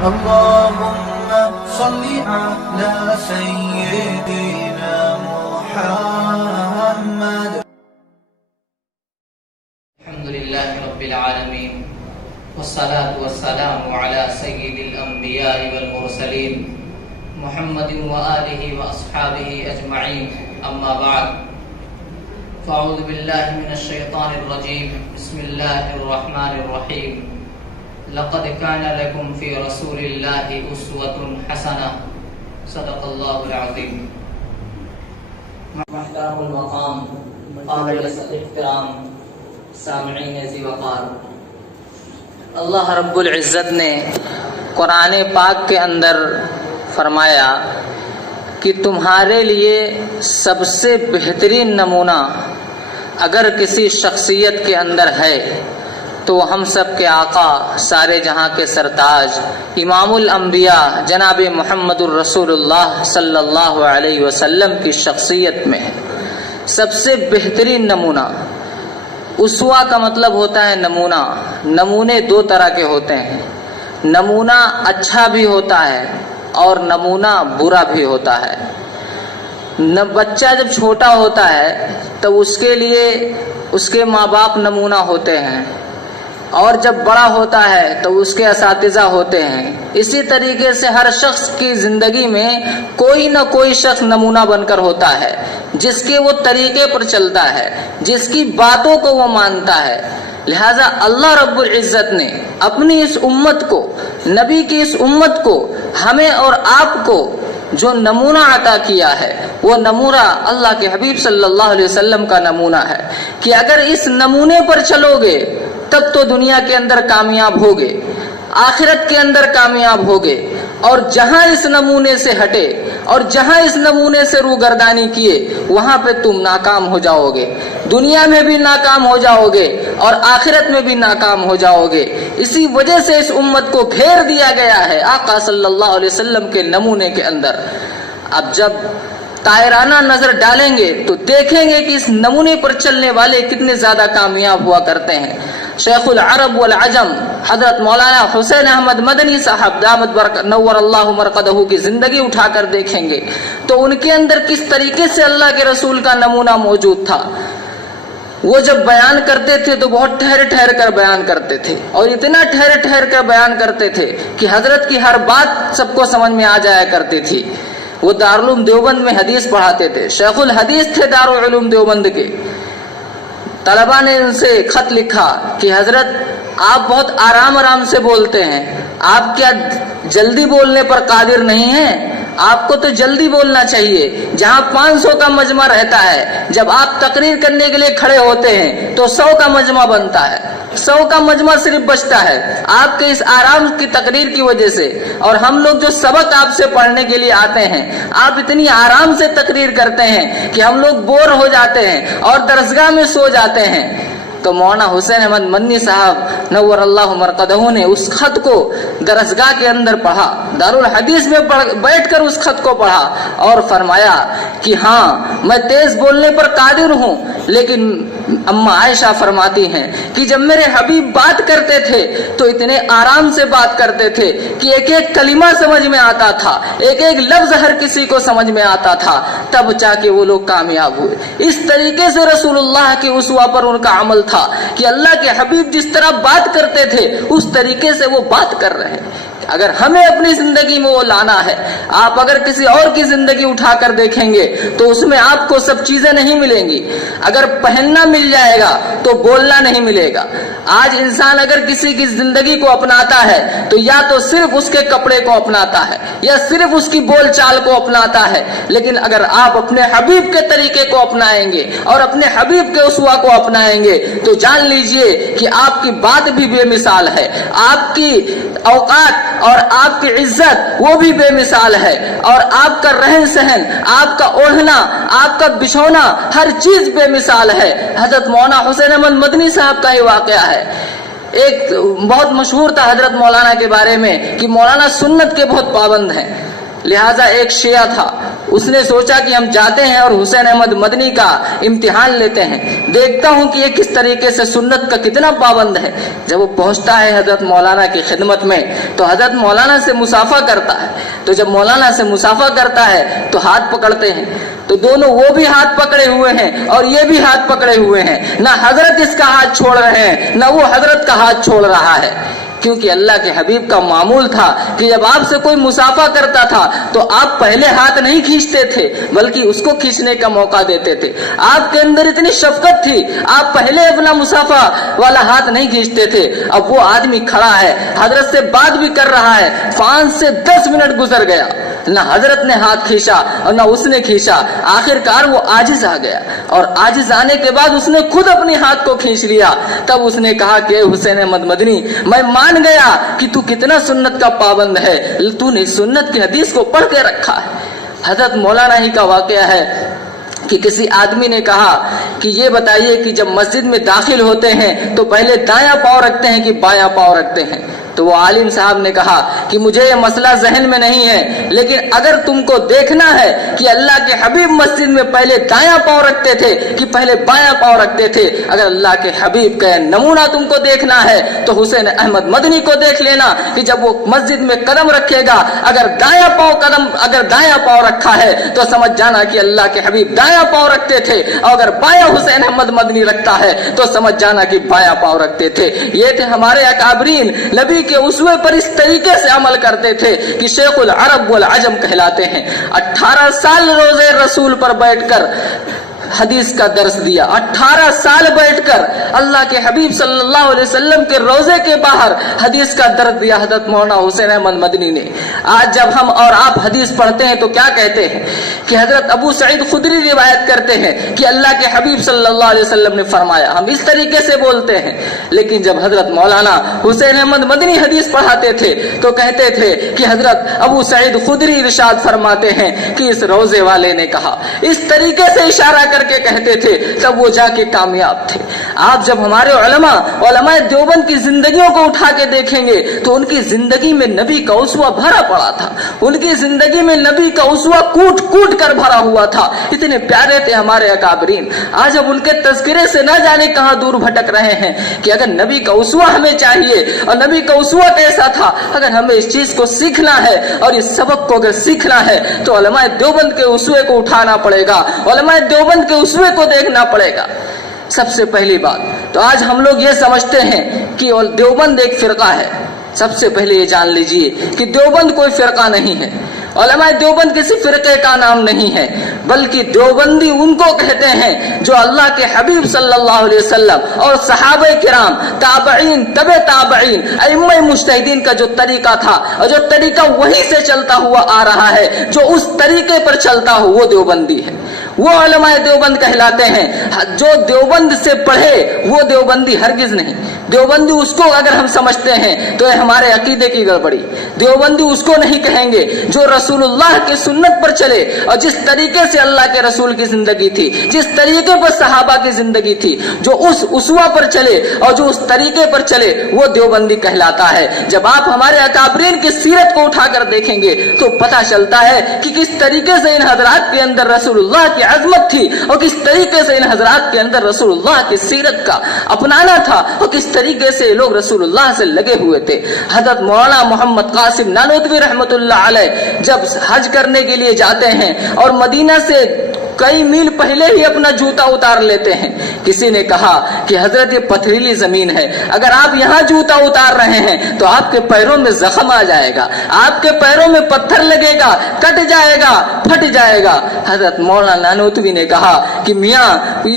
اللهم صل على سيدنا محمد. الحمد لله رب العالمين والصلاة والسلام على سيد الأنبياء والمرسلين محمد وآله وأصحابه أجمعين. أما بعد فأعوذ بالله من الشيطان الرجيم. بسم الله الرحمن الرحيم. لقد كان لكم في رسول الله أسوة حسنة. صدق الله العظيم. محترم المقام قابل الاحترام سامعین ذی وقار، اللہ رب العزت نے قرآن پاک کے اندر فرمایا کہ تمہارے لیے سب سے بہترین نمونہ اگر کسی شخصیت کے اندر ہے تو ہم سب کے آقا، سارے جہاں کے سرتاج، امام الانبیاء جناب محمد الرسول اللہ صلی اللہ علیہ وسلم کی شخصیت میں ہے. سب سے بہترین نمونہ. اسوا کا مطلب ہوتا ہے نمونہ. نمونے دو طرح کے ہوتے ہیں. نمونہ اچھا بھی ہوتا ہے اور نمونہ برا بھی ہوتا ہے. بچہ جب چھوٹا ہوتا ہے تو اس کے لیے اس کے ماں باپ نمونہ ہوتے ہیں، اور جب بڑا ہوتا ہے تو اس کے اساتذہ ہوتے ہیں. اسی طریقے سے ہر شخص کی زندگی میں کوئی نہ کوئی شخص نمونہ بن کر ہوتا ہے، جس کے وہ طریقے پر چلتا ہے، جس کی باتوں کو وہ مانتا ہے. لہذا اللہ رب العزت نے اپنی اس امت کو، نبی کی اس امت کو، ہمیں اور آپ کو جو نمونہ عطا کیا ہے وہ نمونہ اللہ کے حبیب صلی اللہ علیہ وسلم کا نمونہ ہے کہ اگر اس نمونے پر چلو گے تب تو دنیا کے اندر کامیاب ہوگے، آخرت کے اندر کامیاب ہوگے. اور جہاں اس نمونے سے ہٹے اور جہاں اس نمونے سے روگردانی کیے وہاں پہ تم ناکام ہو جاؤ گے. دنیا میں بھی ناکام ہو جاؤ گے اور آخرت میں بھی ناکام ہو جاؤ گے. اسی وجہ سے اس امت کو گھیر دیا گیا ہے آقا صلی اللہ علیہ وسلم کے نمونے کے اندر. اب جب طائرانہ نظر ڈالیں گے تو دیکھیں گے کہ اس نمونے پر چلنے والے کتنے زیادہ کامیاب ہوا کرتے ہیں. شیخ العرب والعجم حضرت مولانا حسین احمد مدنی صاحب دامت نور اللہ مرقدہ کی زندگی اٹھا کر دیکھیں گے تو ان کے اندر کس طریقے سے اللہ کے رسول کا نمونہ موجود تھا. وہ جب بیان کرتے تھے تو بہت ٹھہر ٹھہر کر بیان کرتے تھے، اور اتنا ٹھہر ٹھہر کر بیان کرتے تھے کہ حضرت کی ہر بات سب کو سمجھ میں آ جایا کرتی تھی. وہ دارالعلوم دیوبند میں حدیث پڑھاتے تھے، شیخ الحدیث تھے دارالعلوم دیوبند کے. طلبہ نے ان سے خط لکھا کہ حضرت آپ بہت آرام سے بولتے ہیں، آپ کیا جلدی بولنے پر قادر نہیں ہیں؟ آپ کو تو جلدی بولنا چاہیے. جہاں 500 کا مجمع رہتا ہے، جب آپ تقریر کرنے کے لیے کھڑے ہوتے ہیں تو 100 کا مجمع بنتا ہے، 100 کا مجمع صرف بچتا ہے آپ کے اس آرام کی تقریر کی وجہ سے. اور ہم لوگ جو سبق آپ سے پڑھنے کے لیے آتے ہیں، آپ اتنی آرام سے تقریر کرتے ہیں کہ ہم لوگ بور ہو جاتے ہیں اور درسگاہ میں سو جاتے ہیں. تو مولانا حسین احمد مدنی صاحب نور اللہ مرقدہ نے اس خط کو درسگاہ کے اندر پڑھا، دارالحدیث میں بیٹھ کر اس خط کو پڑھا اور فرمایا کہ ہاں میں تیز بولنے پر قادر ہوں، لیکن اما عائشہ فرماتی ہیں کہ جب میرے حبیب بات کرتے تھے تو اتنے آرام سے بات کرتے تھے کہ ایک ایک کلمہ سمجھ میں آتا تھا، ایک ایک لفظ ہر کسی کو سمجھ میں آتا تھا، تب جا کے وہ لوگ کامیاب ہوئے. اس طریقے سے رسول اللہ کی اسوہ پر ان کا عمل تھا کہ اللہ کے حبیب جس طرح بات کرتے تھے اس طریقے سے وہ بات کر رہے ہیں. اگر ہمیں اپنی زندگی میں وہ لانا ہے، آپ اگر کسی اور کی زندگی اٹھا کر دیکھیں گے تو اس میں آپ کو سب چیزیں نہیں ملیں گی. اگر پہننا مل جائے گا تو بولنا نہیں ملے گا. آج انسان اگر کسی کی زندگی کو اپناتا ہے تو یا تو صرف اس کے کپڑے کو اپناتا ہے یا صرف اس کی بول چال کو اپناتا ہے. لیکن اگر آپ اپنے حبیب کے طریقے کو اپنائیں گے اور اپنے حبیب کے اسوہ کو اپنائیں گے تو جان لیجئے کہ آپ کی بات بھی بے مثال ہے، آپ کی اوقات اور آپ کی عزت وہ بھی بے مثال ہے، اور آپ کا رہن سہن، آپ کا اوڑھنا، آپ کا بچھونا، ہر چیز بے مثال ہے. حضرت مولانا حسین احمد مدنی صاحب کا یہ واقعہ ہے. ایک بہت مشہور تھا حضرت مولانا کے بارے میں کہ مولانا سنت کے بہت پابند ہیں. لہٰذا ایک شیعہ تھا، اس نے سوچا کہ ہم جاتے ہیں اور حسین احمد مدنی کا امتحان لیتے ہیں، دیکھتا ہوں کہ یہ کس طریقے سے سنت کا کتنا پابند ہے۔ جب وہ پہنچتا ہے حضرت مولانا کی خدمت میں تو حضرت مولانا سے مصافحہ کرتا ہے، تو جب مولانا سے مصافحہ کرتا ہے تو ہاتھ پکڑتے ہیں، تو دونوں وہ بھی ہاتھ پکڑے ہوئے ہیں اور یہ بھی ہاتھ پکڑے ہوئے ہیں، نہ حضرت اس کا ہاتھ چھوڑ رہے ہیں نہ وہ حضرت کا ہاتھ چھوڑ رہا ہے، کیونکہ اللہ کے حبیب کا معمول تھا کہ جب آپ سے کوئی مصافحہ کرتا تھا تو آپ پہلے ہاتھ نہیں کھینچتے تھے بلکہ اس کو کھینچنے کا موقع دیتے تھے۔ آپ کے اندر اتنی شفقت تھی، آپ پہلے اپنا مصافحہ والا ہاتھ نہیں کھینچتے تھے۔ اب وہ آدمی کھڑا ہے، حضرت سے بات بھی کر رہا ہے، 5 سے 10 منٹ گزر گیا، نہ حضرت نے ہاتھ کھینچا اور نہ اس نے کھینچا۔ آخرکار وہ عاجز آ گیا اور عاجز آنے کے بعد اس نے خود اپنے ہاتھ کو کھینچ لیا۔ تب اس نے کہا کہ حسین احمد مدنی، میں مان گیا کہ تو کتنا سنت کا پابند ہے، تو نے سنت کی حدیث کو پڑھ کے رکھا ہے۔ حضرت مولانا ہی کا واقعہ ہے کہ کسی آدمی نے کہا کہ یہ بتائیے کہ جب مسجد میں داخل ہوتے ہیں تو پہلے دایاں پاؤں رکھتے ہیں کہ بایاں پاؤں رکھتے ہیں؟ تو وہ عالم صاحب نے کہا کہ مجھے یہ مسئلہ ذہن میں نہیں ہے، لیکن اگر تم کو دیکھنا ہے کہ اللہ کے حبیب مسجد میں پہلے دایاں پاؤں رکھتے تھے کہ پہلے بایاں پاؤں رکھتے تھے، اگر اللہ کے حبیب کا نمونہ تم کو دیکھنا ہے تو حسین احمد مدنی کو دیکھ لینا کہ جب وہ مسجد میں قدم رکھے گا اگر دایاں پاؤں رکھا ہے تو سمجھ جانا کہ اللہ کے حبیب دایاں پاؤں رکھتے تھے، اور اگر بایاں حسین احمد مدنی رکھتا ہے تو سمجھ جانا کہ بایاں پاؤں رکھتے تھے۔ یہ تھے ہمارے اکابرین، نبی کے اسوے پر اس طریقے سے عمل کرتے تھے کہ شیخ العرب والعجم کہلاتے ہیں۔ 18 سال روزے رسول پر بیٹھ کر حدیث کا درس دیا، 18 سال بیٹھ کر اللہ کے حبیب صلی اللہ علیہ وسلم کے روزے کے باہر حدیث کا درس دیا حضرت مولانا حسین احمد مدنی نے۔ آج جب ہم اور آپ حدیث پڑھتے ہیں تو کیا کہتے ہیں کہ حضرت ابو سعید خدری روایت کرتے ہیں کہ اللہ کے حبیب صلی اللہ علیہ وسلم نے فرمایا، ہم اس طریقے سے بولتے ہیں، لیکن جب حضرت مولانا حسین احمد مدنی حدیث پڑھاتے تھے تو کہتے تھے کہ حضرت ابو سعید خدری ارشاد فرماتے ہیں کہ اس روزے والے نے کہا، اس طریقے سے اشارہ کر کے کہتے تھے، تب وہ جا کے کامیاب تھے۔ آپ جب ہمارے علماء دیوبند کی زندگیوں کو اٹھا کے دیکھیں گے تو ان کی زندگی میں نبی کا اسوہ بھرا پڑا تھا، ان کی زندگی میں نبی کا اسوہ کوٹ کوٹ کر بھرا ہوا تھا، اتنے پیارے تھے ہمارے اکابرین۔ آج اب ان کے تذکرے سے نہ جانے کہاں دور بھٹک رہے ہیں کہ اگر نبی کا اسوہ ہمیں چاہیے اور نبی کا اسوہ کیسا تھا، اگر ہمیں اس چیز کو سیکھنا ہے اور اس سبق کو اگر سیکھنا ہے تو علماء دیوبند کے اسوے کو اٹھانا پڑے گا، علماء دیوبند کے اسوے کو دیکھنا پڑے گا۔ سب سے پہلی بات تو آج ہم لوگ یہ سمجھتے ہیں کہ دیوبند ایک فرقہ ہے۔ سب سے پہلے یہ جان لیجئے کہ دیوبند کوئی فرقہ نہیں ہے، علماء دیوبند کسی فرقے کا نام نہیں ہے، بلکہ دیوبندی ان کو کہتے ہیں جو اللہ کے حبیب صلی اللہ علیہ وسلم اور صحابہ کرام، تابعین، تبع تابعین، ائمہ مجتہدین کا جو طریقہ تھا اور جو طریقہ وہیں سے چلتا ہوا آ رہا ہے، جو اس طریقے پر چلتا ہو وہ دیوبندی ہے، وہ علماء دیوبند کہلاتے ہیں۔ جو دیوبند سے پڑھے وہ دیوبندی ہرگز نہیں۔ دیوبندی اس کو اگر ہم سمجھتے ہیں تو یہ ہمارے عقیدے کی گڑبڑی۔ دیوبندی اس کو نہیں کہیں گے جو رسول اللہ کے سنت پر چلے اور جس طریقے سے اللہ کے رسول کی زندگی تھی، جس طریقے پر صحابہ کی زندگی تھی، جو اس اسوہ پر چلے اور جو اس طریقے پر چلے وہ دیوبندی کہلاتا ہے۔ جب آپ ہمارے اکابرین کی سیرت کو اٹھا کر دیکھیں گے تو پتہ چلتا ہے کہ کس طریقے سے ان حضرات کے اندر رسول اللہ کی عظمت تھی اور کس طریقے سے ان حضرات کے اندر رسول اللہ کی سیرت کا اپنانا تھا اور کس طریقے سے لوگ رسول اللہ سے لگے ہوئے تھے۔ حضرت مولانا محمد قاسم نانوتوی رحمت اللہ علیہ جب حج کرنے کے لیے جاتے ہیں اور مدینہ سے کئی میل پہلے ہی اپنا جوتا اتار لیتے ہیں، کسی نے کہا کہ حضرت یہ پتھریلی زمین ہے، اگر آپ یہاں جوتا اتار رہے ہیں تو آپ کے پیروں میں زخم آ جائے گا، آپ کے پیروں میں پتھر لگے گا، کٹ جائے گا، پھٹ جائے گا۔ حضرت مولانا نانوتوی نے کہا کہ میاں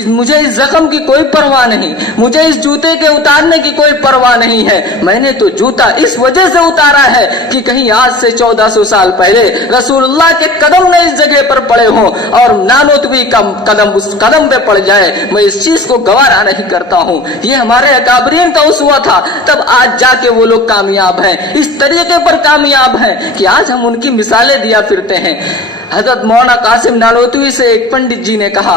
مجھے اس زخم کی کوئی پرواہ نہیں، مجھے اس جوتے کے اتارنے کی کوئی پرواہ نہیں ہے، میں نے تو جوتا اس وجہ سے اتارا ہے کہ کہیں آج سے 1400 سال پہلے رسول اللہ کے قدم نہ اس جگہ پر پڑے ہوں اور نانوتوی کا قدم اس قدم پہ پڑ جائے، میں اس چیز کو گوارا نہیں کرتا ہوں۔ یہ ہمارے اکابرین کا اسوہ تھا، تب آج جا کے وہ لوگ کامیاب ہیں، اس طریقے پر کامیاب ہیں کہ آج ہم ان کی مثالیں دیا پھرتے ہیں۔ حضرت مولانا قاسم نانوتوی سے ایک پنڈت جی نے کہا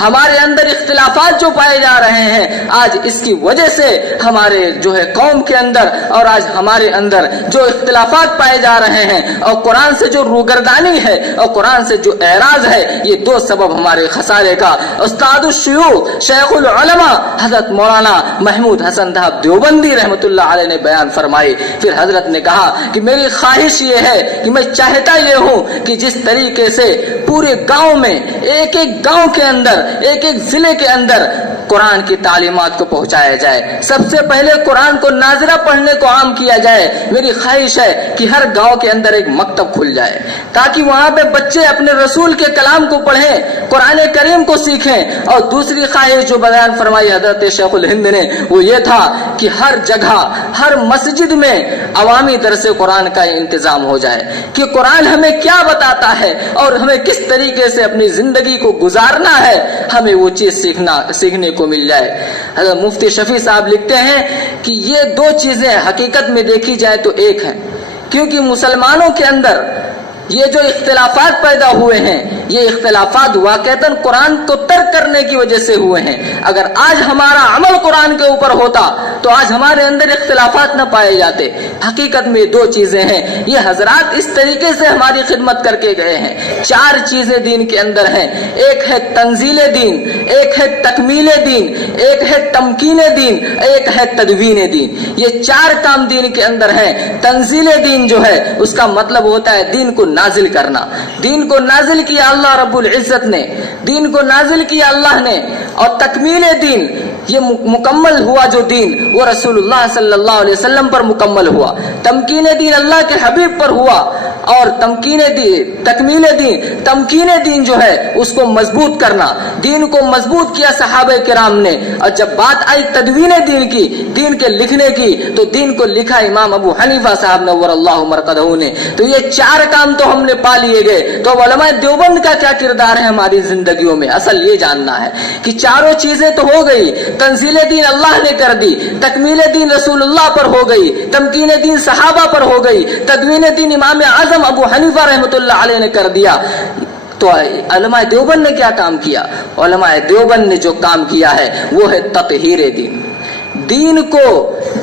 ہمارے اندر اختلافات جو پائے جا رہے ہیں، آج اس کی وجہ سے ہمارے جو ہے قوم کے اندر اور آج ہمارے اندر جو اختلافات پائے جا رہے ہیں اور قرآن سے جو روگردانی ہے اور قرآن سے جو اعراض ہے، یہ دو سبب ہمارے خسارے کا استاد الشیوخ شیخ العلماء حضرت مولانا محمود حسن دھاب دیوبندی رحمۃ اللہ علیہ نے بیان فرمائی۔ پھر حضرت نے کہا کہ میری خواہش یہ ہے کہ میں چاہتا یہ ہوں کہ جس طریقے سے پورے گاؤں میں ایک ایک گاؤں کے اندر ایک ایک ضلع کے اندر قرآن کی تعلیمات کو پہنچایا جائے، سب سے پہلے قرآن کو ناظرہ پڑھنے کو عام کیا جائے۔ میری خواہش ہے کہ ہر گاؤں کے اندر ایک مکتب کھل جائے تاکہ وہاں پہ بچے اپنے رسول کے کلام کو پڑھیں، قرآن کریم کو سیکھیں۔ اور دوسری خواہش جو بیان فرمائی حضرت شیخ الہند نے وہ یہ تھا کہ ہر جگہ ہر مسجد میں عوامی درس قرآن کا انتظام ہو جائے کہ قرآن ہمیں کیا بتاتا ہے اور ہمیں کس طریقے سے اپنی زندگی کو گزارنا ہے، ہمیں وہ چیز سیکھنے کو مل جائے۔ حضرت مفتی شفیع صاحب لکھتے ہیں کہ یہ دو چیزیں حقیقت میں دیکھی جائے تو ایک ہے، کیونکہ مسلمانوں کے اندر یہ جو اختلافات پیدا ہوئے ہیں یہ اختلافات واقعتاً قرآن کو ترک کرنے کی وجہ سے ہوئے ہیں۔ اگر آج ہمارا عمل قرآن کے اوپر ہوتا تو آج ہمارے اندر اختلافات نہ پائے جاتے۔ حقیقت میں دو چیزیں ہیں، یہ حضرات اس طریقے سے ہماری خدمت کر کے گئے ہیں۔ چار چیزیں دین کے اندر ہیں، ایک ہے تنزیل دین، ایک ہے تکمیل دین، ایک ہے تمکین دین، ایک ہے تدوین دین۔ یہ چار کام دین کے اندر ہیں۔ تنزیل دین جو ہے اس کا مطلب ہوتا ہے دین کو نازل کرنا۔ دین کو نازل کیا اللہ رب العزت نے، دین کو نازل کیا اللہ نے۔ اور تکمیل دین، یہ مکمل ہوا جو دین وہ رسول اللہ صلی اللہ علیہ وسلم پر مکمل ہوا۔ تمکین دین اللہ کے حبیب پر ہوا، اور تکمیل دین جو ہے اس کو مضبوط کرنا، دین کو مضبوط کیا صحابہ کرام نے۔ اور جب بات آئی تدوین دین کی، دین کے لکھنے کی، تو دین کو لکھا امام ابو حنیفہ صاحب نور اللہ مرقدہ نے۔ تو یہ چار کام تو ہم نے پا لیے گئے، تو علماء دیوبند کا کیا کردار ہے ہماری زندگیوں میں، اصل یہ جاننا ہے کہ چاروں چیزیں تو ہو گئی، تنزیل دین اللہ نے کر دی، تکمیل دین رسول اللہ پر ہو گئی، تمکین دین صحابہ پر ہو گئی، تدوین دین امام اعظم ابو حنیفہ رحمۃ اللہ علیہ نے کر دیا۔ تو علماء دیوبند نے کیا کام کیا؟ علماء دیوبند نے جو کام کیا ہے وہ ہے تطہیر دین،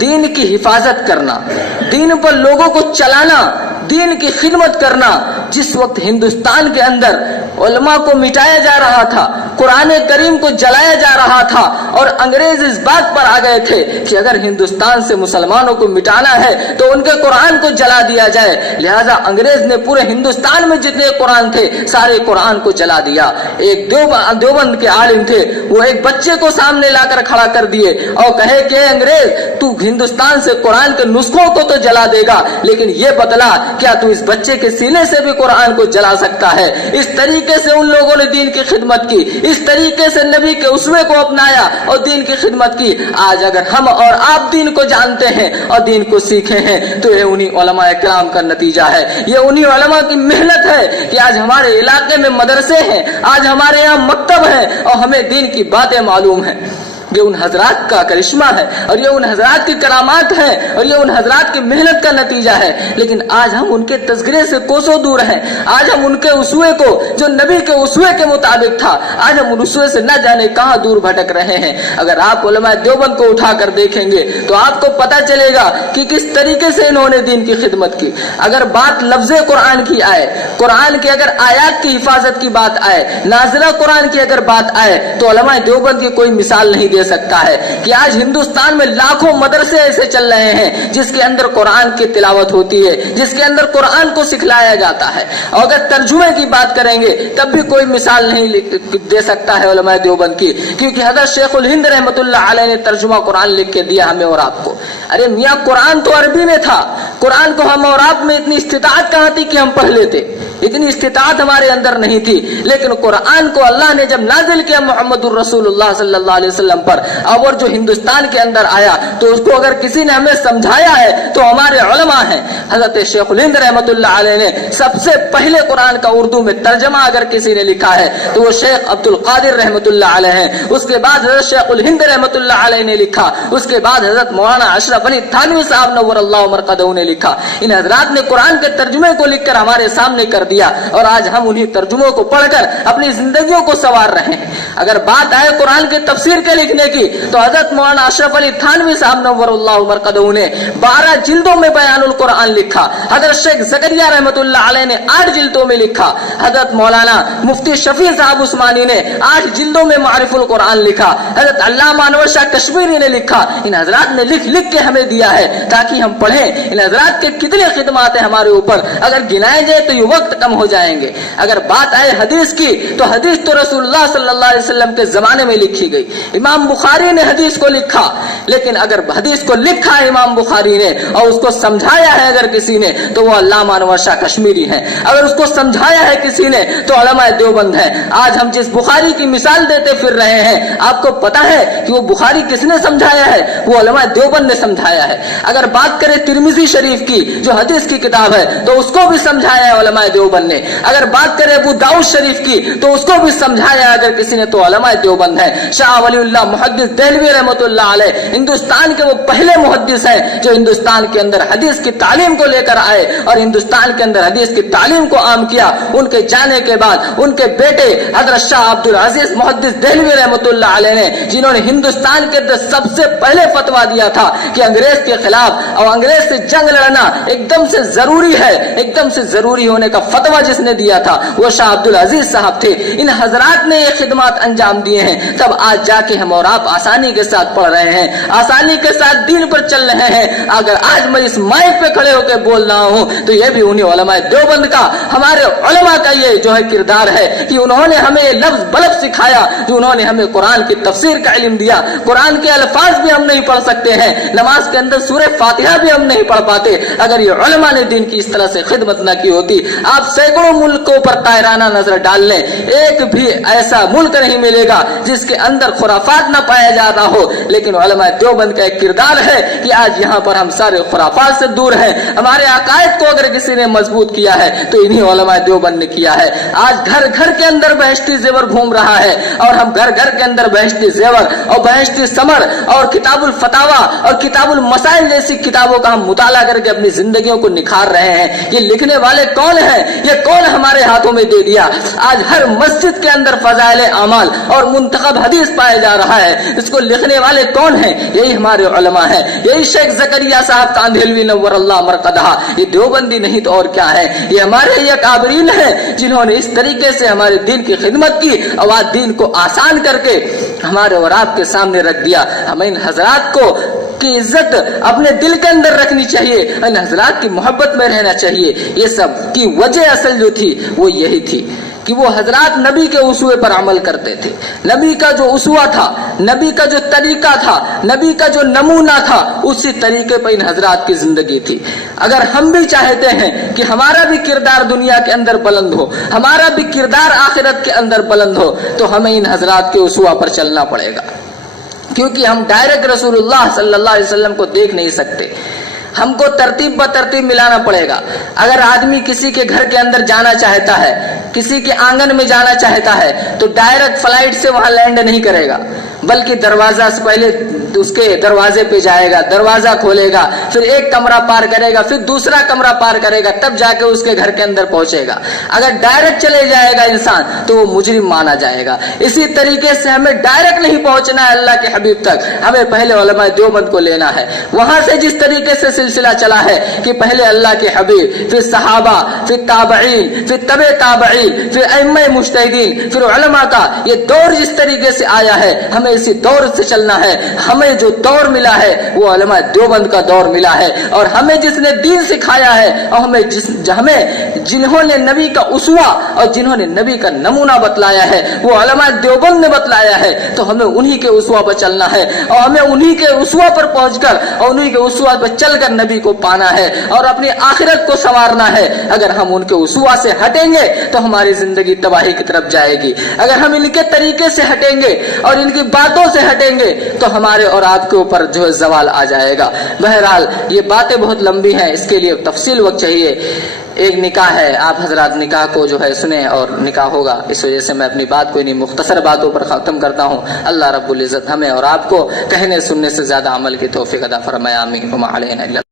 دین کی حفاظت کرنا، دین پر لوگوں کو چلانا، دین کی خدمت کرنا۔ جس وقت ہندوستان کے اندر علماء کو مٹایا جا رہا تھا، قرآن کریم کو جلایا جا رہا تھا، اور انگریز اس بات پر آ گئے تھے کہ اگر ہندوستان سے مسلمانوں کو مٹانا ہے تو ان کے قرآن کو جلا دیا جائے، لہذا انگریز نے پورے ہندوستان میں جتنے قرآن تھے سارے قرآن کو جلا دیا۔ ایک دیوبند کے عالم تھے، وہ ایک بچے کو سامنے لا کر کھڑا کر دیے اور کہے کہ انگریز تو ہندوستان سے قرآن کے نسخوں کو تو جلا دے گا، لیکن یہ بتلا کیا تو اس بچے کے سینے سے بھی قرآن کو جلا سکتا ہے؟ اس طریقے سے ان لوگوں نے دین کی خدمت کی، اس طریقے سے نبی کے اسوے کو اپنایا اور دین کی خدمت کی۔ آج اگر ہم اور آپ دین کو جانتے ہیں اور دین کو سیکھے ہیں تو یہ انہی علماء کرام کا نتیجہ ہے، یہ انہی علماء کی محنت ہے کہ آج ہمارے علاقے میں مدرسے ہیں، آج ہمارے یہاں مکتب ہیں اور ہمیں دین کی باتیں معلوم ہیں۔ یہ ان حضرات کا کرشمہ ہے اور یہ ان حضرات کی کرامات ہیں اور یہ ان حضرات کی محنت کا نتیجہ ہے، لیکن آج ہم ان کے تذکرے سے کوسوں دور ہیں۔ آج ہم ان کے اسوے کو جو نبی کے اسوے کے مطابق تھا، آج ہم ان اسوے سے نہ جانے کہاں دور بھٹک رہے ہیں۔ اگر آپ علماء دیوبند کو اٹھا کر دیکھیں گے تو آپ کو پتہ چلے گا کہ کس طریقے سے انہوں نے دین کی خدمت کی۔ اگر بات لفظ قرآن کی آئے، قرآن کی اگر آیات کی حفاظت کی بات آئے، نازلہ قرآن کی اگر بات آئے، تو علماء دیوبند کی کوئی مثال نہیں دے سکتا ہے کہ آج ہندوستان میں لاکھوں مدرسے ایسے چل رہے ہیں جس کے اندر قرآن کی تلاوت ہوتی ہے، جس کے اندر قرآن کو سکھلایا جاتا ہے۔ اور اگر ترجمے کی بات کریں گے تب بھی کوئی مثال نہیں دے سکتا ہے علماء دیوبند کی، کیونکہ حضرت شیخ الہند رحمۃ اللہ علیہ نے ترجمہ قرآن لکھ کے دیا ہمیں اور آپ کو۔ ارے میاں قرآن تو عربی میں تھا، قرآن کو ہم اور آپ میں اتنی استطاعت کہاں تھی کہ ہم پڑھ لیتے، اتنی استطاعت ہمارے اندر نہیں تھی، لیکن قرآن کو اللہ نے جب نازل کیا محمد الرسول اللہ صلی اللہ علیہ وسلم پر پر اور جو ہندوستان کے اندر آیا تو اس کو اگر کسی نے ہمیں سمجھایا ہے تو ہمارے علماء ہیں. حضرت شیخ الہند رحمۃ اللہ علیہ نے سب سے پہلے قرآن کا اردو میں ترجمہ اگر کسی نے لکھا ہے تو وہ شیخ عبد القادر رحمۃ اللہ علیہ ہیں. اس کے بعد حضرت شیخ الہند رحمۃ اللہ علیہ نے لکھا. اس کے بعد حضرت مولانا اشرف علی تھانوی صاحب نور اللہ مرقدہ نے لکھا. ان حضرات نے قرآن کے ترجمے کو لکھ کر ہمارے سامنے کر دیا اور آج ہم انہی ترجموں کو پڑھ کر اپنی زندگیوں کو سنوار رہے ہیں. اگر بات آئے قرآن کے تفسیر کے لکھنے کی تو حضرت مولانا اشرف علی تھانوی صاحب نور اللہ مرقدہ نے 12 جلدوں میں بیان القرآن لکھا. حضرت شیخ زکریا رحمۃ اللہ علیہ نے 8 جلدوں میں لکھا. حضرت مولانا مفتی شفیع صاحب عثمانی نے 8 جلدوں میں معرف القرآن لکھا. حضرت علامہ انور شاہ کشمیری نے لکھا. ان حضرات نے لکھ لکھ کے ہمیں دیا ہے تاکہ ہم پڑھیں. ان حضرات کے کتنے خدمات ہیں ہمارے اوپر, اگر گنائے جائے تو یہ وقت کم ہو جائیں گے. اگر بات آئے حدیث کی تو حدیث تو رسول اللہ صلی اللہ علیہ وسلم کے زمانے میں لکھی گئی. امام بخاری نے حدیث کو لکھا, لیکن اگر حدیث کو لکھا ہے امام بخاری نے اور اس کو سمجھایا ہے اگر کسی نے تو وہ علامہ انور شاہ کشمیری ہیں. اگر اس کو سمجھایا ہے کسی نے تو علماء دیوبند ہیں. آج ہم جس بخاری کی مثال دیتے پھر رہے ہیں, آپ کو پتا ہے کہ وہ بخاری کس نے سمجھایا ہے؟ وہ علماء دیوبند نے سمجھایا ہے. اگر بات کریں ترمذی شریف کی جو حدیث کی کتاب ہے تو اس کو بھی سمجھایا ہے علماء دیوبند نے. اگر بات کریں ابو داؤد شریف کی تو اس کو بھی سمجھایا اگر کسی نے تو علماء دیوبند ہے. شاہ ولی اللہ محدث دہلوی رحمۃ اللہ علیہ ہندوستان کے وہ پہلے محدث ہیں جو ہندوستان کے اندر حدیث کی تعلیم کو لے کر آئے اور ہندوستان کے اندر حدیث کی تعلیم کو عام کیا. ان کے جانے کے بعد ان کے بیٹے حضرت شاہ عبد العزیز محدث دہلوی رحمۃ اللہ علیہ نے, جنہوں نے ہندوستان کے اندر سب سے پہلے فتویٰ دیا تھا کہ انگریز کے خلاف اور انگریز سے جنگ لڑنا ایک دم سے ضروری ہے, ایک دم سے ضروری ہونے کا فتویٰ جس نے دیا تھا وہ شاہ عبد العزیز صاحب تھے. ان حضرات نے یہ خدمات انجام دیے ہیں, تب آج جا کے ہم اور آپ آسانی کے ساتھ پڑھ رہے ہیں, آسانی کے ساتھ دین پر چل رہے ہیں. اگر آج میں اس مائک پہ کھڑے ہو کے بول رہا ہوں تو یہ بھی انہیں علماء دیوبند کا, ہمارے علماء کا یہ جو ہے کردار ہے کہ انہوں نے ہمیں لفظ بلفظ سکھایا, جو انہوں نے ہمیں قرآن کی تفسیر کا علم دیا. قرآن کے الفاظ بھی ہم نہیں پڑھ سکتے ہیں, نماز کے اندر سورہ فاتحہ بھی ہم نہیں پڑھ پاتے اگر یہ علماء نے دین کی اس طرح سے خدمت نہ کی ہوتی. آپ سینکڑوں ملکوں پر قاہرانہ نظر ڈال لیں, ایک بھی ایسا ملک نہیں ملے گا جس کے اندر خرافات نہ پایا جا رہا ہو. لیکن علماء دیوبند کا ایک کردار ہے کہ آج یہاں پر ہم سارے خرافات سے دور ہیں. ہمارے عقائد کو اگر کسی نے مضبوط کیا ہے تو انہی علماء دیوبند نے کیا ہے. آج گھر گھر کے اندر بہشتی زیور گھوم رہا ہے اور ہم گھر گھر کے اندر بہشتی زیور اور بہشتی ثمر اور کتاب الفتاوا اور کتاب المسائل جیسی کتابوں کا ہم مطالعہ کر کے اپنی زندگیوں کو نکھار رہے ہیں. یہ لکھنے والے کون ہیں؟ یہ کون ہمارے ہاتھوں میں دے دیا؟ آج ہر مسجد کے اندر فضائل اعمال اور منتخب حدیث پایا جا رہا ہے. اس کو لکھنے والے کون ہیں؟ یہی ہمارے علماء ہیں. یہی شیخ زکریا صاحب کاندھیلوی نور اللہ مرقدہ, یہ دیوبندی نہیں تو اور کیا ہے؟ یہ ہمارے یہ اکابرین ہیں جنہوں نے اس طریقے سے ہمارے دین کی خدمت کی اور آج دین کو آسان کر کے ہمارے اور آپ کے سامنے رکھ دیا. ہمیں ان حضرات کو کی عزت اپنے دل کے اندر رکھنی چاہیے, ان حضرات کی محبت میں رہنا چاہیے. یہ سب کی وجہ اصل جو تھی وہ یہی تھی کہ وہ حضرات نبی کے اسوے پر عمل کرتے تھے. نبی کا جو اسوہ تھا, نبی کا جو طریقہ تھا, نبی کا جو نمونہ تھا, اسی طریقے پر ان حضرات کی زندگی تھی. اگر ہم بھی چاہتے ہیں کہ ہمارا بھی کردار دنیا کے اندر بلند ہو, ہمارا بھی کردار آخرت کے اندر بلند ہو, تو ہمیں ان حضرات کے اسوہ پر چلنا پڑے گا. کیونکہ ہم ڈائریکٹ رسول اللہ صلی اللہ علیہ وسلم کو دیکھ نہیں سکتے, ہم کو ترتیب بترتیب ملانا پڑے گا. اگر آدمی کسی کے گھر کے اندر جانا چاہتا ہے, کسی کے آنگن میں جانا چاہتا ہے, تو ڈائریکٹ فلائٹ سے وہاں لینڈ نہیں کرے گا, بلکہ دروازہ سے پہلے اس کے دروازے پہ جائے گا, دروازہ کھولے گا, پھر ایک کمرہ پار کرے گا, پھر دوسرا کمرہ پار کرے گا, تب جا کے اس کے گھر کے اندر پہنچے گا. اگر ڈائریکٹ چلے جائے گا انسان تو وہ مجرم مانا جائے گا. اسی طریقے سے ہمیں ڈائریکٹ نہیں پہنچنا ہے اللہ کے حبیب تک, ہمیں پہلے علماء دیوبند کو لینا ہے. وہاں سے جس طریقے سے سلسلہ چلا ہے کہ پہلے اللہ کے حبیب, پھر صحابہ, پھر تابعین, پھر تبع تابعین, پھر ائمہ مجتہدین, پھر علماء کا یہ دور جس طریقے سے آیا ہے, ہمیں اسی دور سے چلنا ہے. ہمیں جو دور ملا ہے وہ علماء دیوبند کا دور ملا ہے, اور ہمیں جس نے دین سکھایا ہے اور ہمیں جنہوں نے نبی کا اسوہ اور جنہوں نے نبی کا نمونہ بتلایا ہے وہ علماء دیوبند نے بتلایا ہے، تو ہمیں انہی کے اسوہ پر چلنا ہے اور ہمیں انہی کے اسوہ پر پہنچ کر اور انہی کے اسوہ پر چل کر نبی کو پانا ہے اور اپنی آخرت کو سنوارنا ہے۔ اگر ہم ان کے اسوہ سے ہٹیں گے تو ہماری زندگی تباہی کی طرف جائے گی، اگر ہم ان کے طریقے سے ہٹیں گے اور ان کی باتوں سے ہٹیں گے تو ہمارے اور آپ کے اوپر جو ہے زوال آ جائے گا۔ بہرحال یہ باتیں بہت لمبی ہیں، اس کے لیے تفصیل وقت چاہیے۔ ایک نکاح ہے، آپ حضرات نکاح کو جو ہے سنیں اور نکاح ہوگا، اس وجہ سے میں اپنی بات کو انہیں مختصر باتوں پر ختم کرتا ہوں۔ اللہ رب العزت ہمیں اور آپ کو کہنے سننے سے زیادہ عمل کی توفیق عطا فرمائے، آمین۔ وما علینا الا